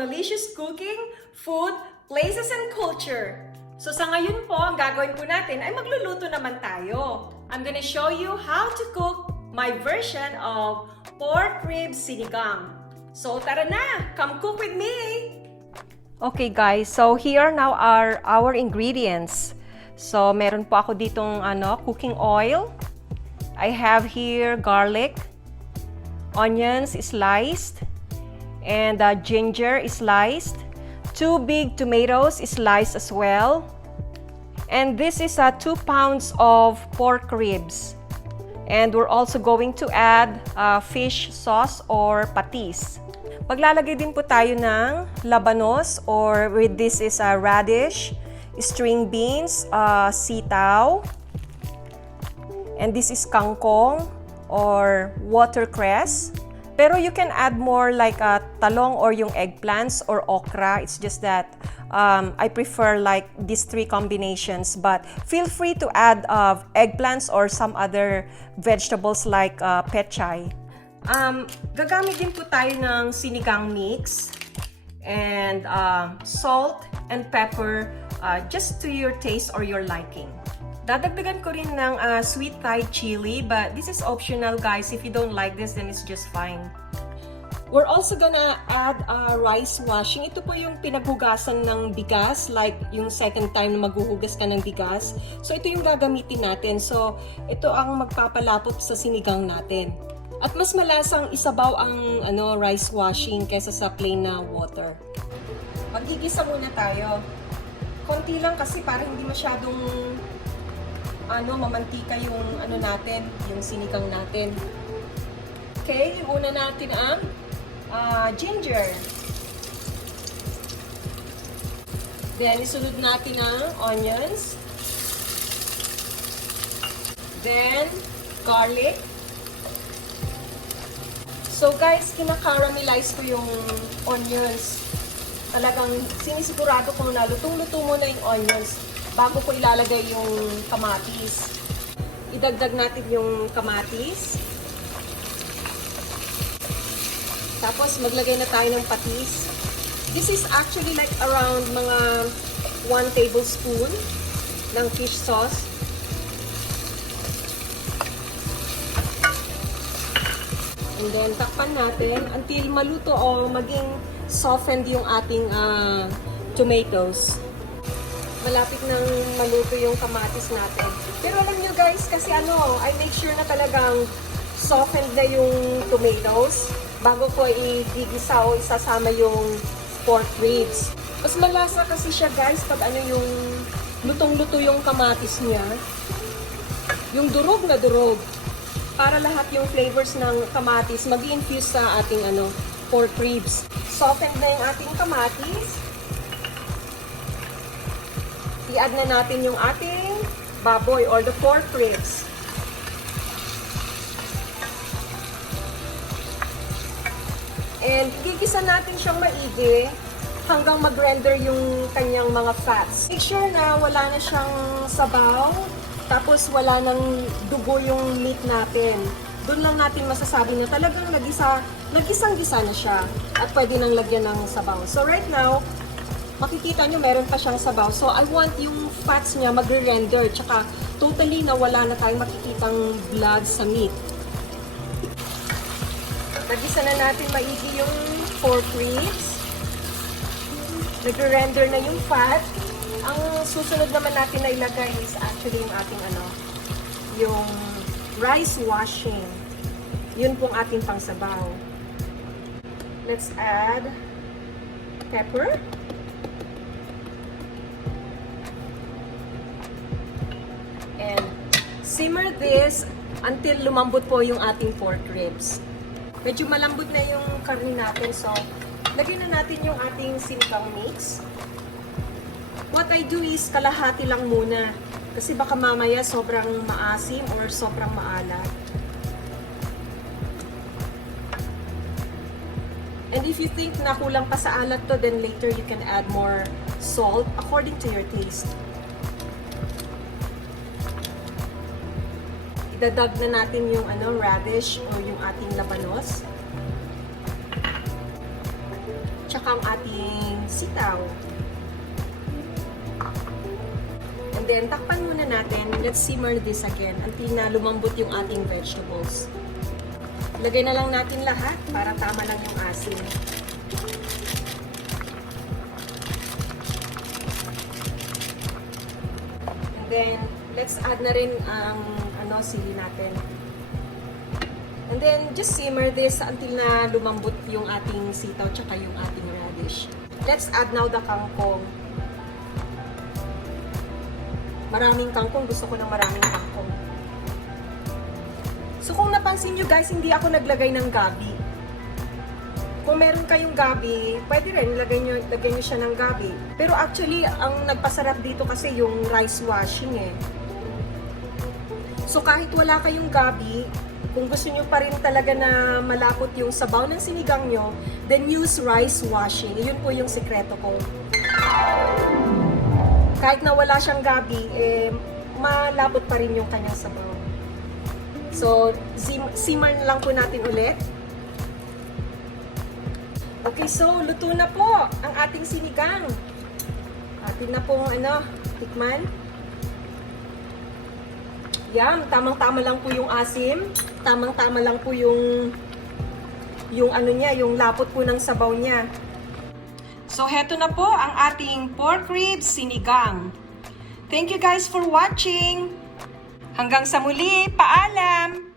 Delicious Cooking, Food, Places and Culture. So sa ngayon po, ang gagawin po natin ay magluluto naman tayo. I'm gonna show you how to cook my version of pork rib sinigang. So tara na, come cook with me! Okay guys, so here now are our ingredients. So meron po ako ditong cooking oil. I have here garlic, onions sliced, and ginger sliced. 2 big tomatoes sliced as well. And this is 2 pounds of pork ribs. And we're also going to add fish sauce or patis. Maglalagay din po tayo ng labanos, or with this is radish, string beans, sitaw, and this is kangkong or watercress. Pero you can add more like talong or yung eggplants or okra. It's just that I prefer like these 3 combinations. But feel free to add eggplants or some other vegetables like pechay. Gagamit din po tayo ng sinigang mix and salt and pepper just to your taste or your liking. Dadagdagan ko rin ng sweet Thai chili, but this is optional guys. If you don't like this, then it's just fine. We're also gonna add rice washing. Ito po yung pinaghugasan ng bigas, like yung second time na maghuhugas ka ng bigas. So ito yung gagamitin natin. So ito ang magpapalapot sa sinigang natin. At mas malasang isabaw ang rice washing kaysa sa plain na water. Maggigisa muna tayo. Konti lang kasi para hindi masyadong mamantika yung natin, yung sinigang natin. Okay, una natin ang ginger. Then isunod natin ang onions. Then garlic. So guys, kinakaramelize ko yung onions. Talagang sinisigurado ko na lutong-luto muna yung onions bago ko ilalagay yung kamatis. Idagdag natin yung kamatis. Tapos maglagay na tayo ng patis. This is actually like around mga 1 tablespoon ng fish sauce. And then takpan natin until maluto o maging softened yung ating tomatoes. Malapit nang maluto yung kamatis natin. Pero alam nyo guys, kasi I make sure na talagang softened na yung tomatoes bago ko igigisa o isasama yung pork ribs. Mas malasa kasi siya guys pag yung lutong-luto yung kamatis niya. Yung durog na durog. Para lahat yung flavors ng kamatis mag-infuse sa ating pork ribs. Softened na yung ating kamatis. I-add na natin yung ating baboy or the pork ribs. And gigisa natin siyang maigi hanggang mag-render yung kanyang mga fats. Make sure na wala na siyang sabaw, tapos wala nang dugo yung meat natin. Doon lang natin masasabi na talagang nagisang-gisa na siya at pwede nang lagyan ng sabaw. So right now, makikita nyo meron pa siyang sabaw. So I want yung fats niya magre-render, tsaka totally na wala na tayong makikitang blood sa meat. Nagisa na natin maigi yung pork ribs. Nagre-render na yung fat. Ang susunod naman natin na ilagay is actually yung ating yung rice washing. Yun pong ating pangsabaw. Let's add pepper. And simmer this until lumambot po yung ating pork ribs. Medyo malambot na yung karne natin, so lagyan na natin yung ating sinigang mix. What I do is kalahati lang muna kasi baka mamaya sobrang maasim or sobrang maalat. And if you think na kulang pa sa alat to, then later you can add more salt according to your taste. Idadag na natin yung radish o yung ating labanos. tsaka ang ating sitaw. And then, takpan muna natin. Let's simmer this again until na lumambot yung ating vegetables. Lagay na lang natin lahat para tama lang yung asin. And then, let's add na rin ang sili natin. And then, just simmer this until na lumambot yung ating sitaw tsaka yung ating radish. Let's add now the kangkong. Maraming kangkong. Gusto ko ng maraming kangkong. So, kung napansin nyo guys, hindi ako naglagay ng gabi. Kung meron kayong gabi, pwede rin, lagay nyo siya ng gabi. Pero actually, ang nagpasarap dito kasi yung rice washing eh. So, kahit wala kayong gabi, kung gusto nyo pa rin talaga na malapot yung sabaw ng sinigang nyo, then use rice washing. Yun po yung sikreto ko. Kahit na wala siyang gabi, malapot pa rin yung kanyang sabaw. So, simmer lang po natin ulit. Okay, so, luto na po ang ating sinigang. Atin na pong, tikman. Yum, tamang-tama lang po yung asim. Tamang-tama lang po yung lapot po ng sabaw niya. So, heto na po ang ating pork ribs sinigang. Thank you guys for watching. Hanggang sa muli, paalam!